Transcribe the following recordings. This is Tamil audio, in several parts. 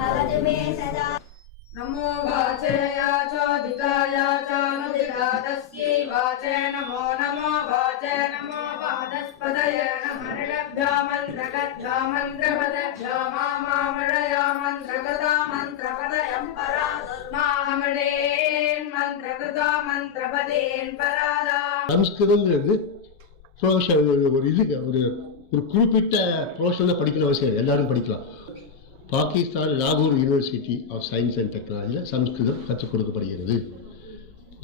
भवतु मे सदा। नमो वाचया चोदिताया चानुदिता तस्यै वाचे नमो नमो वाचे नमो वादस्पदये नमर्गभ्या मन्त्रगभ्या मन्त्रपदभ्या मामृळया मन्त्रगता मन्त्रपदयं परा मामृळेन् मन्त्रगता मन्त्रपदेन् परादा. சம்ஸ்கிருதங்கிறது ஒரு குறிப்பிட்ட ப்ரொஃபஷனில் படிக்கணும் அவசியம் இல்லை, எல்லாரும் படிக்கலாம். பாகிஸ்தான் லாகூர் யூனிவர்சிட்டி ஆஃப் சயின்ஸ் அண்ட் டெக்னாலஜியில் சம்ஸ்கிருதம் கற்றுக் கொடுக்கப்படுகிறது.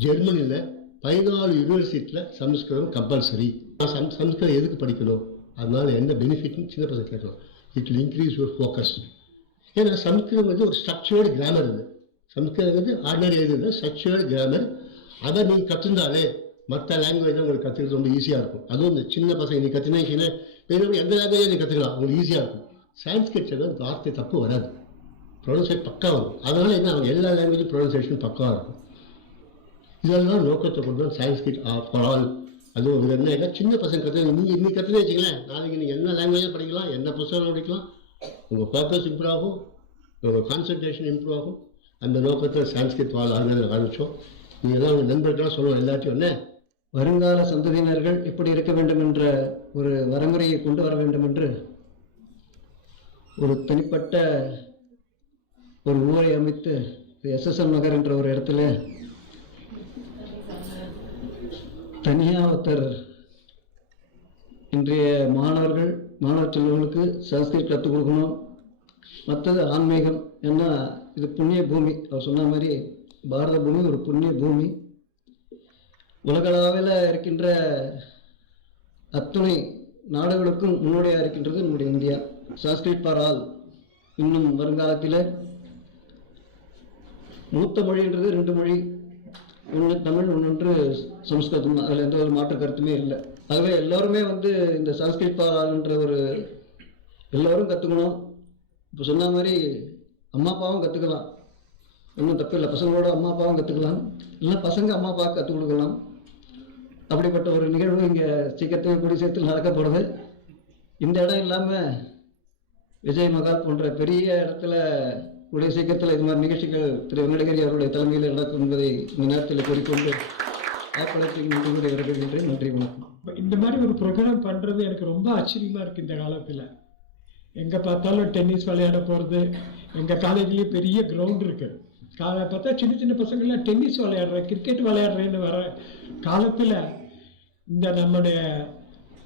ஜெர்மனியில் 14 யூனிவர்சிட்டியில் சம்ஸ்கிருதம் கம்பல்சரி. சம்ஸ்கிருதம் எதுக்கு படிக்கணும், அதனால என்ன பெனிஃபிட்னு சின்ன பசங்க கேட்கலாம். It will increase your focus. ஏன்னா சம்ஸ்கிருதம் வந்து ஒரு ஸ்ட்ரக்சர்டு கிராமர். இது சம்ஸ்கிருதம் வந்து ஆர்டினரி எழுதுறது ஸ்ட்ரக்சர்டு கிராமர். அதை நீங்கள் கற்றுந்தாலே மற்ற லாங்குவேஜை உங்களுக்கு கற்றுக்கிறது ரொம்ப ஈஸியாக இருக்கும். அதுவும் இந்த சின்ன பசங்க நீ கற்றுனீங்கன்னா எந்த லாங்குவேஜை நீ கற்றுக்கலாம், உங்களுக்கு ஈஸியாக இருக்கும். சான்ஸ்கிரிட் சொன்னால் வார்த்தை தப்பு வராது, ப்ரொனன்சியேட் பக்கா வரும். அதனால என்ன, அவங்க எல்லா லாங்குவேஜும் ப்ரொனன்சியேஷன் பக்கா இருக்கும். இதெல்லாம் நோக்கத்தை கொண்டு தான் சான்ஸ்கிரிட் ஃபார் ஆல். அதுவும் இது என்ன, சின்ன பசங்க கற்றுக்க நீங்கள் இன்னைக்கு கற்றுனே வச்சுங்களேன், நாளைக்கு நீங்கள் என்ன லாங்குவேஜும் படிக்கலாம், என்ன புத்தகம் படிக்கலாம், உங்கள் ஃபோக்கஸ் இம்ப்ரூவ் ஆகும், உங்கள் கான்சன்ட்ரேஷன் இம்ப்ரூவ் ஆகும். அந்த நோக்கத்தில் சான்ஸ்கிரிட் வாழ் ஆரம்பித்தோம். நீங்கள் எல்லாம் உங்கள் நண்பர்கள்லாம் சொல்லுவோம் எல்லாத்தையும் என்ன, வருங்கால சந்ததியினர்கள் எப்படி இருக்க வேண்டும் என்ற ஒரு வரைமுறையை கொண்டு வர வேண்டும் என்று ஒரு தனிப்பட்ட ஒரு ஊரை அமைத்து SSM நகர் என்ற ஒரு இடத்துல தனியாக ஒருத்தர் இன்றைய மாணவ செல்வங்களுக்கு சன்ஸ்கிரிட் கற்றுக் கொடுக்கணும். மற்றது ஆன்மீகம். ஏன்னா இது புண்ணிய பூமி. அவர் சொன்ன மாதிரி பாரத பூமி ஒரு புண்ணிய பூமி. உலகளவில் இருக்கின்ற அத்துணை நாடுகளுக்கும் முன்னோடியாக இருக்கின்றது நம்முடைய இந்தியா. சான்ஸ்கிரிட் ஃபார் ஆல் இன்னும் வருங்காலத்தில் மூத்த மொழின்றது 2 மொழி, ஒன்று தமிழ், ஒன்று சம்ஸ்கிருதம். அதில் எந்த ஒரு மாற்று கருத்துமே இல்லை. ஆகவே எல்லோருமே வந்து இந்த சான்ஸ்கிரிட் ஃபார் ஆல்ன்ற ஒரு எல்லோரும் கற்றுக்கணும். இப்போ சொன்ன மாதிரி அம்மா அப்பாவும் கற்றுக்கலாம், ஒன்றும் தப்பு இல்லை. பசங்களோட அம்மா அப்பாவும் கற்றுக்கலாம், இல்லை பசங்க அம்மா அப்பாவுக்கு கற்றுக் கொடுக்கலாம். அப்படிப்பட்ட ஒரு நிகழ்வு இங்கே சீக்கிரத்தில் கூடி சேர்த்து நடக்க போகிறது. இந்த இடம் இல்லாமல் விஜய் மகால் போன்ற பெரிய இடத்துல கூடிய சீக்கிரத்தில் இது மாதிரி நிகழ்ச்சிகள் திரு வெங்கடகிரி அவருடைய தலைமையில் நடக்கும் என்பதை இந்த நேரத்தில் கூறிக்கொண்டு விடைபெறுகின்றேன். நன்றி, வணக்கம். இந்த மாதிரி ஒரு ப்ரோக்ராம் பண்ணுறது எனக்கு ரொம்ப ஆச்சரியமாக இருக்குது. இந்த காலத்தில் எங்கே பார்த்தாலும் டென்னிஸ் விளையாட போகிறது. எங்கள் காலேஜ்லேயும் பெரிய கிரவுண்ட் இருக்குது. பார்த்தா சின்ன பசங்கள்லாம் டென்னிஸ் விளையாடுறேன், கிரிக்கெட் விளையாடுறேன்னு வர காலத்தில் இந்த நம்முடைய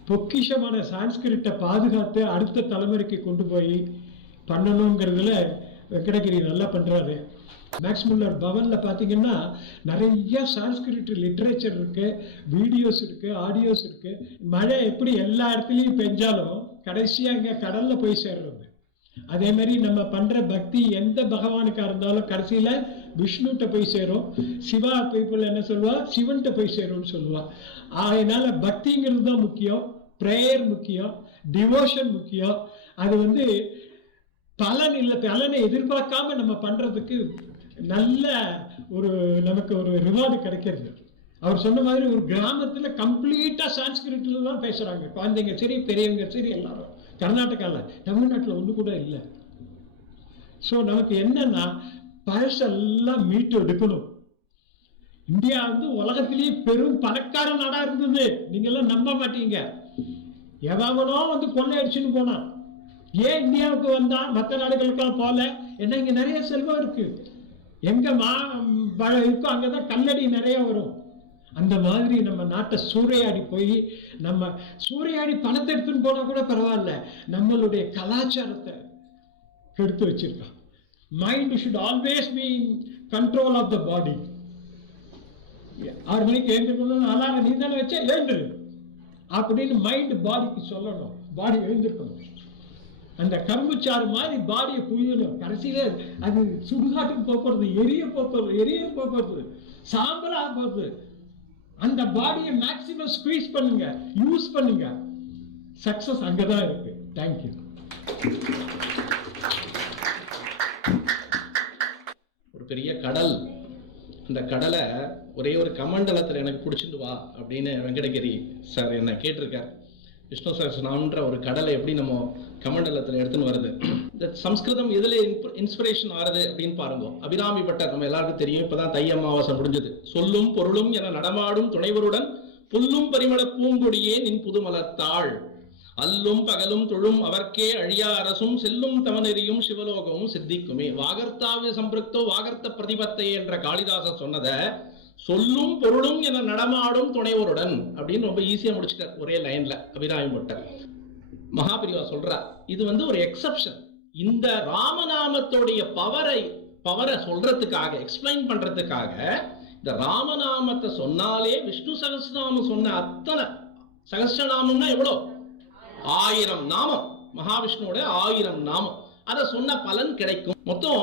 பொக்கிஷமான சான்ஸ்கிரிட்டை பாதுகாத்து அடுத்த தலைமுறைக்கு கொண்டு போய் பண்ணணுங்கிறதுல வெங்கடகிரி நல்லா பண்ணுறாரு. மேக்ஸ் முல்லர் பவனில் பார்த்தீங்கன்னா நிறைய சான்ஸ்கிரிட் லிட்ரேச்சர் இருக்குது, வீடியோஸ் இருக்குது, ஆடியோஸ் இருக்குது. மழை எப்படி எல்லா இடத்துலையும் பெஞ்சாலும் கடைசியாக இங்கே கடலில் போய் சேர்றது. அதே மாதிரி நம்ம பண்ணுற பக்தி எந்த பகவானுக்காக இருந்தாலும் கடைசியில் விஷ்ணுகிட்ட போய் சேரும். சிவா பீப்புள் என்ன சொல்லுவா, சிவன்கிட்ட போய் சேரும்னு சொல்லுவா. அதனால பக்திங்கிறது தான் முக்கியம், ப்ரேயர் முக்கியம், டிவோஷன் முக்கியம். அது வந்து பலனை எதிர்பார்க்காம நம்ம பண்ணுறதுக்கு நல்ல நமக்கு ஒரு ரிவார்டு கிடைக்கிறது. அவர் சொன்ன மாதிரி ஒரு கிராமத்தில் கம்ப்ளீட்டாக சான்ஸ்கிரிட்டில் தான் பேசுகிறாங்க, குழந்தைங்க சரி பெரியவங்க சரி எல்லாரும். கர்நாடகாவில், தமிழ்நாட்டில் ஒன்று கூட இல்லை. ஸோ நமக்கு என்னன்னா பழசெல்லாம் மீட்டு எடுக்கணும். இந்தியா வந்து உலகத்திலேயே பெரும் பணக்கார நாடாக இருந்தது. நீங்கள்லாம் நம்ப மாட்டீங்க. எவனோ வந்து கொள்ளையடிச்சுன்னு போனான். ஏன் இந்தியாவுக்கு வந்தா, மற்ற நாடுகளுக்கெல்லாம் போகல? ஏன்னா இங்கே நிறைய செல்வம் இருக்கு. எங்கே இருக்கோ அங்கே தான் கல்லடி நிறைய வரும். அந்த மாதிரி நம்ம நாட்டை சூறையாடி போய் நம்ம சூறையாடி பணத்தை எடுத்துன்னு போனால் கூட பரவாயில்ல, நம்மளுடைய கலாச்சாரத்தை கெடுத்து வச்சிருக்கோம். Mind should always be in control of the body. 6 மணிக்கு எழுந்திருக்கணும், அலாரம் நீ தானே வச்சா எழுந்துரு அப்படின்னு மைண்ட் பாடிக்கு சொல்லணும். பாடி எழுந்திருக்கணும். அந்த கரும்புச்சாறு மாதிரி பாடியை புரியணும். கடைசியில் அது சுடுகாட்டுக்கு போக்குறது, எரிய போக்குறது, சாம்பலா போகுது. அந்த பாடியை மேக்சிமம் ஸ்குவீஸ் பண்ணுங்க, யூஸ் பண்ணுங்க. சக்சஸ் அங்கதான் இருக்கு. தேங்க்யூ. ஒரு பெரிய கடல், அந்த கடலை ஒரே ஒரு கமண்டலத்தில் எனக்கு பிடிச்சிட்டு வா அப்படின்னு வெங்கடகிரி சார் என்னை கேட்டிருக்கார். விஷ்ணு சஹஸ்ரநாமன்ற ஒரு கடலை எப்படி நம்ம கமண்டலத்தில் எடுத்துன்னு வருது. இந்த சம்ஸ்கிருதம் எதுல இன்ஸ்பிரேஷன் ஆறுது அப்படின்னு பாருங்க. அபிராமி பட்டர் நம்ம எல்லாருக்கும் தெரியும், இப்பதான் தை அமாவாசை முடிஞ்சது. சொல்லும் பொருளும் என நடமாடும் துணைவருடன் புல்லும் பரிமள பூங்கொடியே நின் புதுமலத்தாள் அல்லும் பகலும் தொழும் அவர்க்கே அழியா அரசும் செல்லும் தமனெறியும் சிவலோகமும் சித்திக்குமே. வாகர்த்தாவிய சம்பிருக்தோ வாகர்த்த பிரதிபத்தை என்ற காளிதாசன் சொன்னத சொல்லும் பொருளும் என நடமாடும் துணைவருடன் அப்படின்னு ரொம்ப ஈஸியா முடிச்சிட்டார் ஒரே லைன்ல அபிராமி பட்டர். மகாபிரிவா சொல்றார், இது ஒரு எக்ஸப்ஷன். இந்த ராமநாமத்தோடைய பவரை சொல்றதுக்காக, எக்ஸ்பிளைன் பண்றதுக்காக இந்த ராமநாமத்தை சொன்னாலே விஷ்ணு சகஸ்ரநாமம் சொன்ன அத்தனை சகஸ்ரநாமம்னா எவ்வளோ 1000 நாமம், மகாவிஷ்ணுவோட 1000 நாமம், அதை சொன்ன பலன் கிடைக்கும். மொத்தம்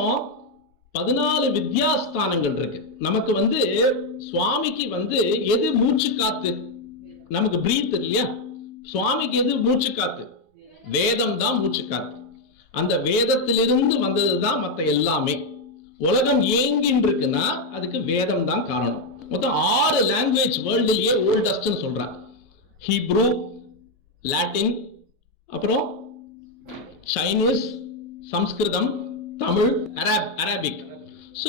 14 வித்யாஸ்தானங்கள் இருக்கு. நமக்கு சுவாமிக்கு எது மூச்சு காத்து, நமக்கு பிரீத் இல்லையா, சுவாமிக்கு எது மூச்சு காத்து, வேதம் தான் மூச்சு காத்து. அந்த வேதத்திலிருந்து வந்ததுதான் மற்ற எல்லாமே. உலகம் ஏங்கின்னு அதுக்கு வேதம் தான் காரணம். மொத்தம் 6 லாங்குவேஜ் வேர்ல்டுலயே ஓல்டஸ்ட்னு சொல்றான். ஹீப்ரூ, லாட்டின், அப்புறம் சைனீஸ், சம்ஸ்கிருதம், தமிழ், அரபிக். ஸோ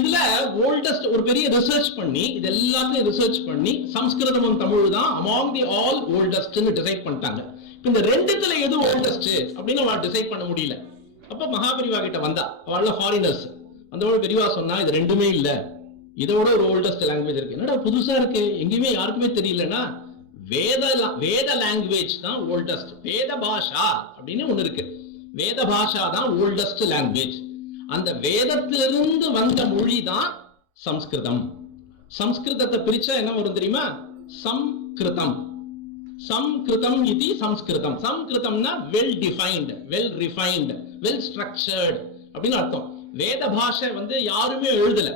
இதுல ஓல்டஸ்ட் ஒரு பெரிய ரிசர்ச் பண்ணி, இது எல்லாத்தையும் ரிசர்ச் பண்ணி சம்ஸ்கிருதமும் தமிழ் தான் அமாங் தி ஆல் ஓல்டஸ்ட்னு டிசைட் பண்ணிட்டாங்க. இப்போ இந்த ரெண்டுத்துல எது ஓல்டஸ்ட் அப்படின்னு அவள் டிசைட் பண்ண முடியல. அப்ப மகாபெரிவா கிட்ட வந்தா, அவள ஃபாரினர்ஸ் வந்தோட பெரியவா சொன்னா இது ரெண்டுமே இல்ல, இதோட ஒரு ஓல்டஸ்ட் லாங்குவேஜ் இருக்கு. என்னடா புதுசா இருக்கு, எங்கேயுமே யாருக்குமே தெரியலன்னா வேத லாங்குவேஜ் தான் ஓல்டஸ்ட். வேத பாஷா அப்படின்னு ஒண்ணு இருக்கு. வேத பாஷா தான் ஓல்டஸ்ட் லாங்குவேஜ். அந்த வேதத்திலிருந்து வந்த மொழி தான் சம்ஸ்கிருதம். சம்ஸ்கிருதத்தை பிரிச்சா என்ன வரும் தெரியுமா? சம்கிருதம். சம்கிருதம் இது சம்ஸ்கிருதம். சம்கிருதம்னா well defined, well refined, well structured அப்படின்னு அர்த்தம். வேத பாஷை யாருமே எழுதல.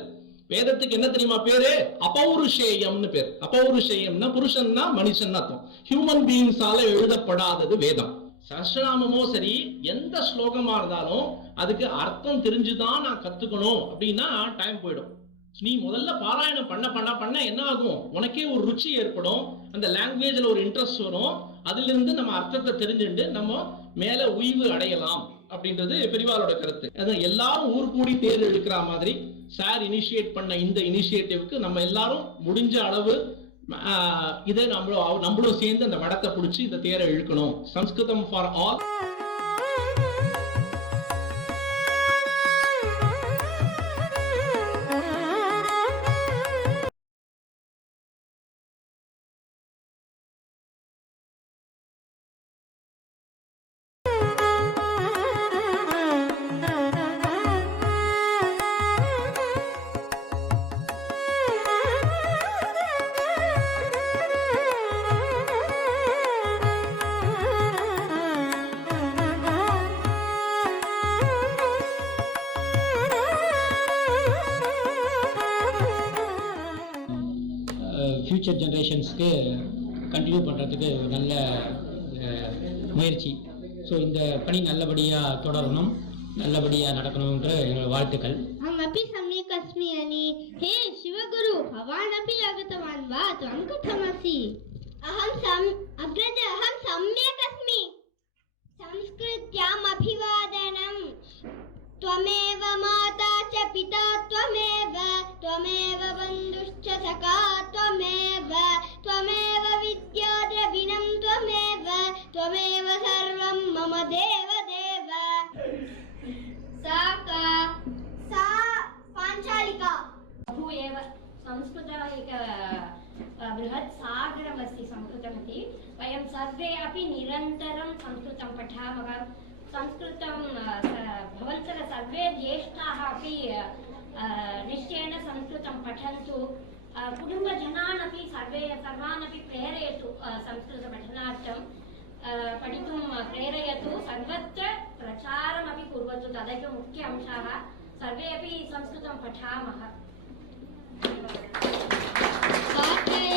வேதத்துக்கு என்ன தெரியுமா பேரு? அபௌருஷேயம்னு பேர். அபௌருஷேயம்னா புருஷன்னா மனுஷன் அர்த்தம். ஹியூமன் பீயிங்ஸால எழுதப்படாதது வேதம். சஹஸ்ரநாமமோ சரி, எந்த ஸ்லோகமா இருந்தாலும் அதுக்கு அர்த்தம் தெரிஞ்சுதான் நான் கத்துக்கணும் அப்படின்னா டைம் போயிடும். நீ முதல்ல பாராயணம் பண்ண என்ன ஆகும், உனக்கே ஒரு ருச்சி ஏற்படும், அந்த லாங்குவேஜ்ல ஒரு இன்ட்ரெஸ்ட் வரும். அதுல இருந்து நம்ம அர்த்தத்தை தெரிஞ்சுட்டு நம்ம மேல உய்வு அடையலாம் அப்படின்றது பெரியவாளோட கருத்து. அதான் எல்லாரும் ஊர் கூடி தேர் எடுக்கிற மாதிரி சார் இனிஷியேட் பண்ண இந்த இனிஷியேட்டிவ்க்கு நம்ம எல்லாரும் முடிஞ்ச அளவு இதை நம்மளும் சேர்ந்து அந்த வடத்தை பிடிச்சி இந்த தேரை இழுக்கணும். சம்ஸ்கிருதம் ஃபார் ஆல். ஃப்யூச்சர் ஜென்ரேஷன்ஸ்க்கு கண்டினியூ பண்ணுறதுக்கு நல்ல முயற்சி. ஸோ இந்த பணி நல்லபடியாக தொடரணும், நல்லபடியாக நடக்கணுன்ற எங்களோட வாழ்த்துக்கள். अहमपि सम्यक् अस्मि अनि हे शिवगुरु भवानपि आगतवान् वा त्वं कथमसि? अग्रज अहं सम्यक् अस्मि. संस्कृत्याम् अभिवादनं. त्वमेव माता च पिता त्वमेव बन्धुश्च सखा त्वमेव विद्या द्रविणं त्वमेव सर्वं मम देव सा पाञ्चालिका. बहु एव संस्कृतम् एक बृहत् सागरमस्ति संस्कृतमिति. वयं सर्वे अपि निरन्तरं संस्कृतं पठामः. संस्कृतं भवन्तः सर्वे ज्येष्ठाः अपि निश्चयेन संस्कृतं पठन्तु. कुटुम्बजनान् अपि सर्वान् अपि प्रेरयतु संस्कृतपठनार्थं. पठितुं प्रेरयतु. सर्वत्र प्रचारमपि कुर्वन्तु. तदेव मुख्य अंशाः. सर्वे अपि संस्कृतं पठामः. पाठय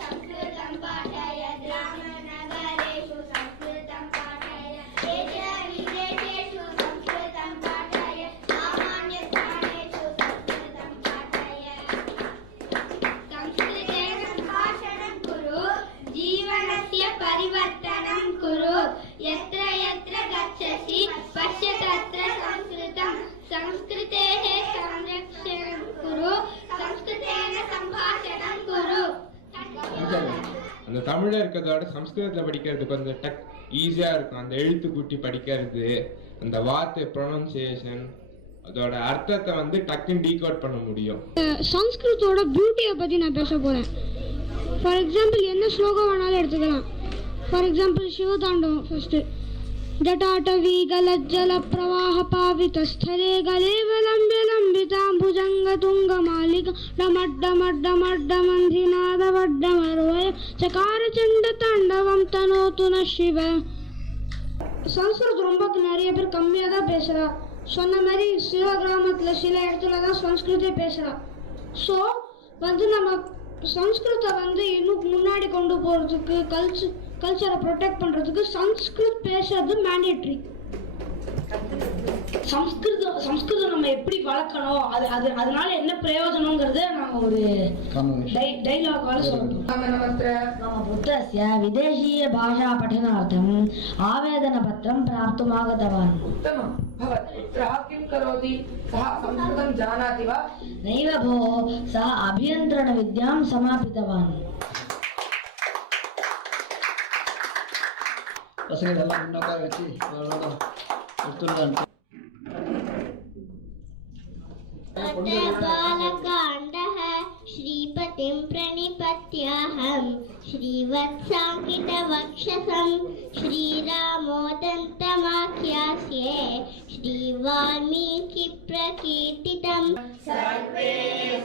संस्कृतं पाठय ग्रामनगरेषु संस्कृतं पाठय देश-विदेशेषु संस्कृतं पाठय सामान्यस्थानेषु संस्कृतं पाठय. संस्कृते सम्भाषणं कुरु जीवनस्य परिवर्तनं कुरु. यत्र यत्र गच्छसि அந்த தமிழில் இருக்கிறதோட சம்ஸ்கிருதத்தில் படிக்கிறது கொஞ்சம் ஈஸியாக இருக்கும். அந்த எழுத்து கூட்டி படிக்கிறது, அந்த வார்த்தை ப்ரொனன்சியேஷன், அதோட அர்த்தத்தை வந்து டக்குன்னு டீகோட் பண்ண முடியும். சம்ஸ்கிருதத்தோட பியூட்டியை பற்றி நான் பேச போகிறேன். ஃபார் எக்ஸாம்பிள் என்ன ஸ்லோகம் வேணாலும் எடுத்துக்கலாம். For example Shiva Tandavam first. जटाटवी गलज्जल प्रवाह पावितस्थले गलेव लम्ब्य लम्बिताम्बुजङ्ग तुङ्गमालिका डमड्डमड्डमड्डमन्धिनादवड्डमर्वय चकार चण्ड ताण्डवं तनोतु न शिव. சம்ஸ்கிருத் ரொம்ப நிறைய பேர் கம்மியாக தான் பேசுகிறா. சொன்ன மாதிரி சில கிராமத்தில் சில இடத்துல தான் சம்ஸ்கிருதே பேசுகிறா. ஸோ வந்து நம்ம சம்ஸ்கிருத்தை வந்து இன்னும் முன்னாடி கொண்டு போகிறதுக்கு கல்ச்சரை ப்ரொடெக்ட் பண்ணுறதுக்கு சம்ஸ்கிருத் பேசுறது மேண்டேட்ரி. சம்ஸ்கிருதம் நம்ம எப்படி வளர்க்கணும், அதனால என்ன பிரயோஜனங்கிறத நாங்கள் ஒரு டைலாகால சொல்லணும். मम पुत्रस्य विदेशीयभाषापठनार्थम् आवेदनपत्रं प्राप्तुमागतवान्. उत्तमं. भवतः पुत्रः किं करोति? सः संस्कृतं जानाति वा? नैव भोः, सः अभियन्त्रणविद्यां समापितवान्. பசங்களெல்லாம் முன்னாக்கா வச்சு அவளோட எடுத்துடலான்னு. बालकाण्डः श्रीपतिं प्रणिपत्याहं श्रीवत्साङ्कितवक्षसं श्रीरामोदन्तमाख्यास्ये श्रीवाल्मीकिप्रकीर्तितम्. सर्वे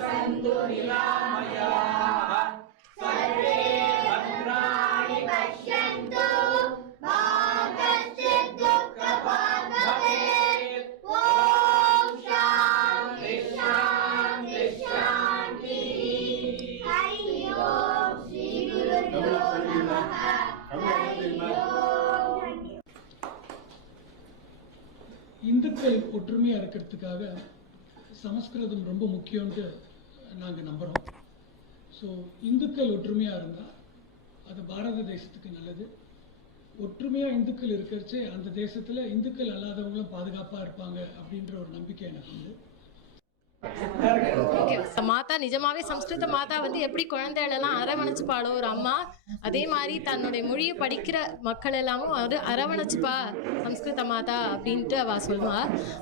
सन्तु निरामयाः, सर्वे भद्राणि पश्यन्तु, मा कश्चित् दुःखभाग् भवेत्. ॐ शान्ति शान्ति शान्तिः. हरि ओं श्री गुरुभ्यो नमः. हरि ओं. இந்துக்கள் ஒற்றுமையாக இருக்கிறதுக்காக சமஸ்கிருதம் ரொம்ப முக்கியம்னு நாங்கள் நம்புகிறோம். ஸோ இந்துக்கள் ஒற்றுமையாக இருந்தால் அது பாரத தேசத்துக்கு நல்லது. ஒற்றுமையாக இந்துக்கள் இருக்கிறச்சே அந்த தேசத்தில் இந்துக்கள் அல்லாதவங்களும் பாதுகாப்பாக இருப்பாங்க அப்படின்ற ஒரு நம்பிக்கை எனக்கு உண்டு. மாதா நிஜமாவே சம்ஸ்கிருத மாதா வந்து எப்படி குழந்தைகளெல்லாம் அரவணைச்சுப்பாளோ ஒரு அம்மா, அதே மாதிரி தன்னுடைய மொழியை படிக்கிற மக்கள் எல்லாமும் வந்து அரவணைச்சுப்பா சம்ஸ்கிருத மாதா அப்படின்ட்டு அவ சொல்லுவா.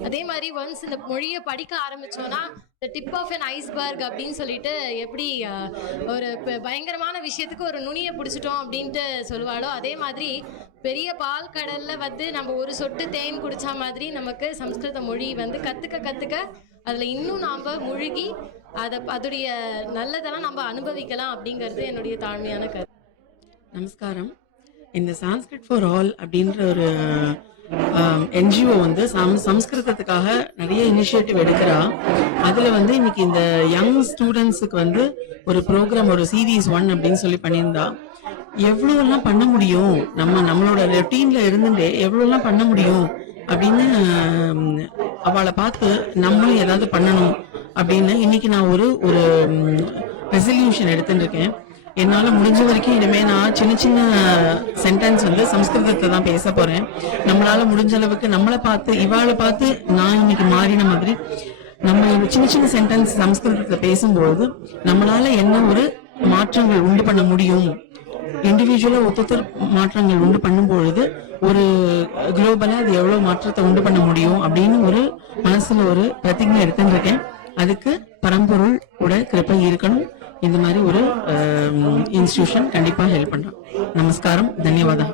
அதே மாதிரி ஒன்ஸ் இந்த மொழியை படிக்க ஆரம்பிச்சோன்னா த டிப் ஆஃப் அன் ஐஸ்பர்க் அப்படின்னு சொல்லிட்டு எப்படி ஒரு பயங்கரமான விஷயத்துக்கு ஒரு நுனியை பிடிச்சிட்டோம் அப்படின்ட்டு சொல்லுவாளோ, அதே மாதிரி பெரிய பால் கடல்ல வந்து நம்ம ஒரு சொட்டு தேன் குடிச்சா மாதிரி நமக்கு சம்ஸ்கிருத மொழி வந்து கற்றுக்க அதில் இன்னும் நாம் முழுகி அதோடைய நல்லதெல்லாம் நம்ம அனுபவிக்கலாம் அப்படிங்கிறது என்னுடைய தாழ்மையான கருத்து. நமஸ்காரம். இந்த சான்ஸ்கிரிட் ஃபார் ஆல் அப்படின்ற ஒரு என்ஜிஓ வந்து சம்ஸ்கிருதத்துக்காக நிறைய இனிஷியேட்டிவ் எடுக்கிறா. அதில் வந்து இன்னைக்கு இந்த யங் ஸ்டூடெண்ட்ஸுக்கு வந்து ஒரு ப்ரோக்ராம், ஒரு சீரீஸ் 1 அப்படின்னு சொல்லி பண்ணியிருந்தா. எவ்வளோலாம் பண்ண முடியும், நம்மளோட ரொட்டீன்ல இருந்துட்டே எவ்வளோலாம் பண்ண முடியும் அப்படின்னு அவளை பார்த்து நம்மளும் ஏதாவது பண்ணணும் அப்படின்னு இன்னைக்கு நான் ஒரு ரெசல்யூஷன் எடுத்துட்டு இருக்கேன். என்னால் முடிஞ்ச வரைக்கும் இனிமேல் நான் சின்ன சின்ன சென்டென்ஸ் வந்து சம்ஸ்கிருதத்தை தான் பேச போகிறேன். நம்மளால் முடிஞ்ச அளவுக்கு நம்மளை பார்த்து இவாளை பார்த்து நான் இன்னைக்கு மாறின மாதிரி நம்ம சின்ன சின்ன சென்டென்ஸ் சம்ஸ்கிருதத்தில் பேசும்போது நம்மளால என்ன ஒரு மாற்றங்கள் உண்டு பண்ண முடியும், இண்டிவிஜுவலாக ஒருத்தர் மாற்றங்கள் உண்டு பண்ணும் பொழுது ஒரு குளோபலா அது எவ்வளவு மாற்றத்தை உண்டு பண்ண முடியும் அப்படின்னு ஒரு மனசுல ஒரு பிரதிஜை எடுத்துட்டு இருக்கேன். அதுக்கு பரம்பொருள் கூட கிருபை இருக்கணும். இந்த மாதிரி ஒரு இன்ஸ்டிடியூஷன் கண்டிப்பா ஹெல்ப் பண்றோம். நமஸ்காரம், தன்யவாதம்.